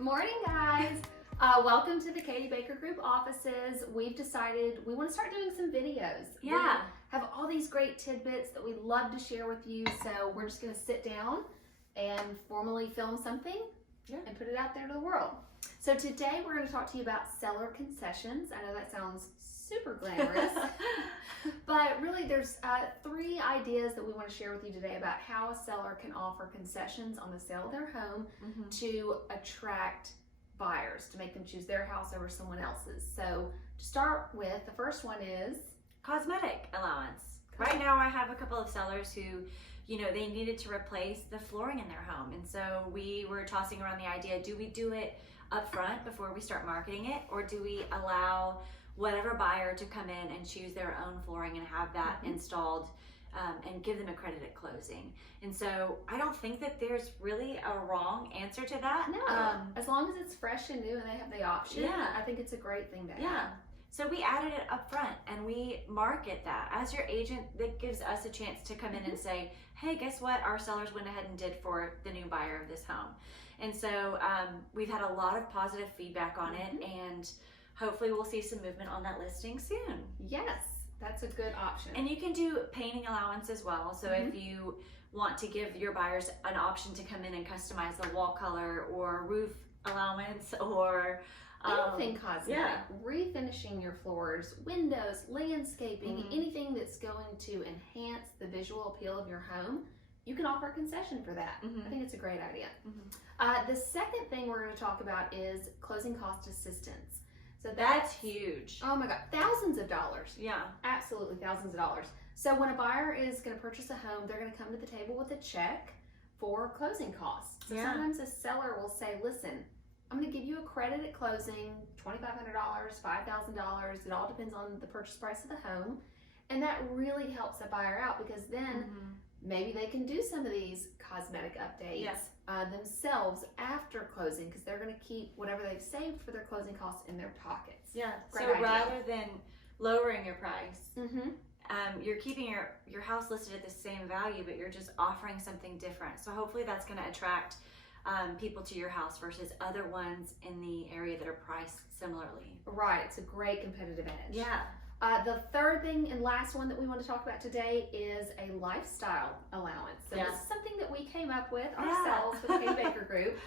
Morning, guys. Welcome to the Katie Baker Group offices. We've decided we want to start doing some videos. Yeah. We have all these great tidbits that we love to share with you, so we're just going to sit down and formally film something and put it out there to the world. So today we're going to talk to you about Seller Concessions. I know that sounds super glamorous, but really there's three ideas that we want to share with you today about how a seller can offer concessions on the sale of their home to attract buyers, to make them choose their house over someone else's. So to start with, the first one is cosmetic allowance. Right now I have a couple of sellers who, they needed to replace the flooring in their home. And so we were tossing around the idea, do we do it up front before we start marketing it? Or do we allow whatever buyer to come in and choose their own flooring and have that installed and give them a credit at closing? And so I don't think that there's really a wrong answer to that. No, as long as it's fresh and new and they have the option, I think it's a great thing to have. So we added it up front and we market that. As your agent, that gives us a chance to come in and say, hey, guess what? Our sellers went ahead and did for the new buyer of this home. And so we've had a lot of positive feedback on it, and hopefully we'll see some movement on that listing soon. Yes, that's a good option. And you can do painting allowance as well. So if you want to give your buyers an option to come in and customize the wall color or roof allowance or anything cosmetic, refinishing your floors, windows, landscaping, anything that's going to enhance the visual appeal of your home, you can offer a concession for that. I think it's a great idea. The second thing we're going to talk about is closing cost assistance. So that's huge. Oh my God, thousands of dollars. Yeah. Absolutely thousands of dollars. So when a buyer is going to purchase a home, they're going to come to the table with a check for closing costs. So sometimes a seller will say, listen, I'm going to give you a credit at closing, $2,500, $5,000. It all depends on the purchase price of the home. And that really helps a buyer out, because then maybe they can do some of these cosmetic updates themselves after closing, because they're going to keep whatever they've saved for their closing costs in their pockets. Yeah. Great so idea. rather than lowering your price, you're keeping your house listed at the same value, but you're just offering something different. So hopefully that's going to attract people to your house versus other ones in the area that are priced similarly. Right. It's a great competitive edge. Yeah. The third thing and last one that we want to talk about today is a lifestyle allowance. So this is something that we came up with ourselves with the Katie Baker Group.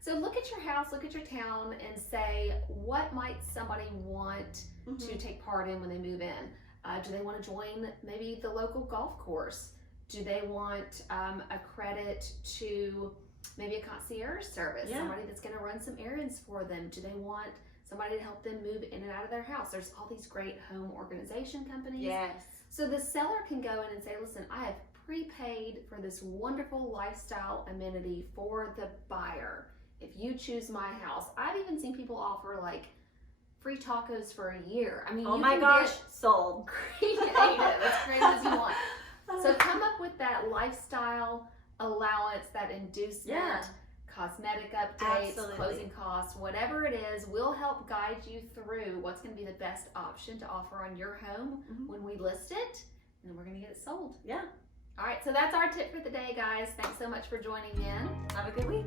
So look at your house, look at your town, and say, what might somebody want to take part in when they move in? Do they want to join maybe the local golf course? Do they want a credit to maybe a concierge service, somebody that's going to run some errands for them? Do they want somebody to help them move in and out of their house? There's all these great home organization companies. Yes. So the seller can go in and say, listen, I have prepaid for this wonderful lifestyle amenity for the buyer if you choose my house. I've even seen people offer like free tacos for a year. I mean, oh my gosh, sold. Creative, as creative as you want. So come up with that lifestyle allowance, that inducement, cosmetic updates, closing costs, whatever it is. We'll help guide you through what's going to be the best option to offer on your home when we list it, and then we're going to get it sold. Yeah. All right, so that's our tip for the day, guys. Thanks so much for joining in. Have a good week.